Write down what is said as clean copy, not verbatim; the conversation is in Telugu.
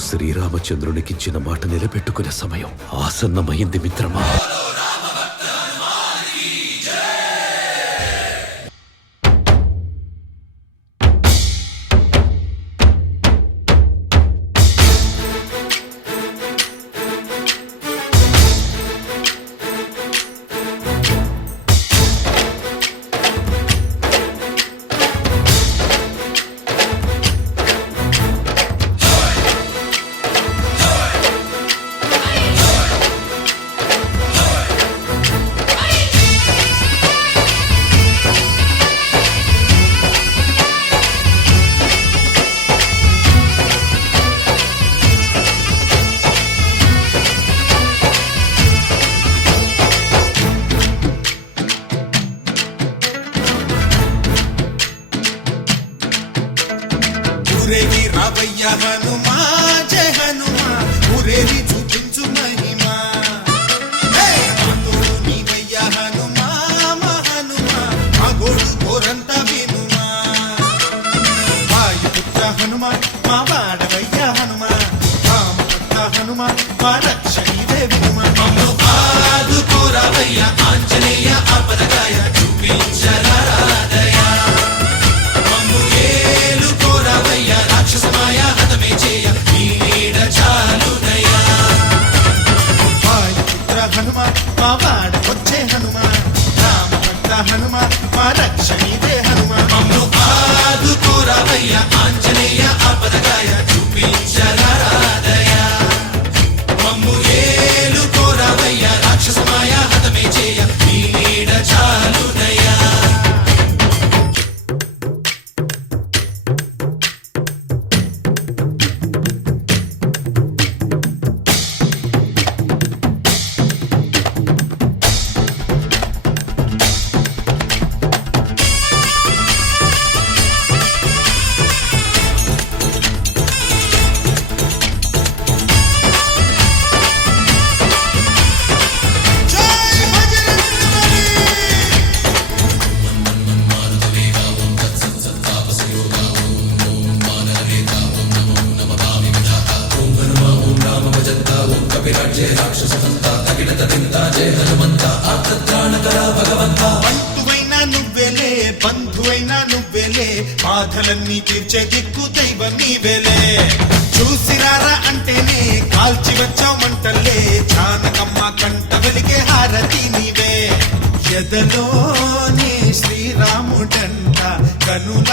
శ్రీరామచంద్రునికిచ్చిన మాట నిలబెట్టుకునే సమయం ఆసన్నమైంది మిత్రమా. ఊరేగి రావయ్య హనుమా, జయ హనుమా, ఊరేగి చూపించు మహిమా. తోడు నీవయ్య హనుమా, మా హనుమా, మా గోడు కోరంత వినుమా. వాయుపుత్ర హనుమా, మా వాడవయ్య హనుమా, రామపుత్ర హనుమా, మా రక్షణివే వినుమా. మమ్ము ఆదుకోరావయ్య ఆంజనేయ ఆపదగాయ, చూపించరాదయ మమ్ము ఏలుకోరావయ్య రాక్షసమాయ హతమే చేయ, నీ నీడ చాలునయ్యా. వాయుపుత్ర హనుమా, మా వాడకొచ్చే హనుమా, రామభక్త హనుమా, మా రక్షణివే హనుమా. మమ్ము ఆదుకోరావయ్య ఆంజనేయ ఆపదగాయ, చూపించరాదయ మమ్ము ఏలుకోరావయ్య రాక్షసమాయ హతమే చేయ, నీ నీడ చాలునయ్యా. బంధువైనా నువ్వేలే, బంధువైనా నువ్వేలే, బాధలన్నీ తీర్చే దిక్కు దైవం నీవేలే. చూసిరారా అంటేనే కాల్చి వచ్చావు మంటల్లే, జానకమ్మ కంట వెలిగే హారతి నీవే. ఎదలోనే శ్రీరాముడంట, కనుల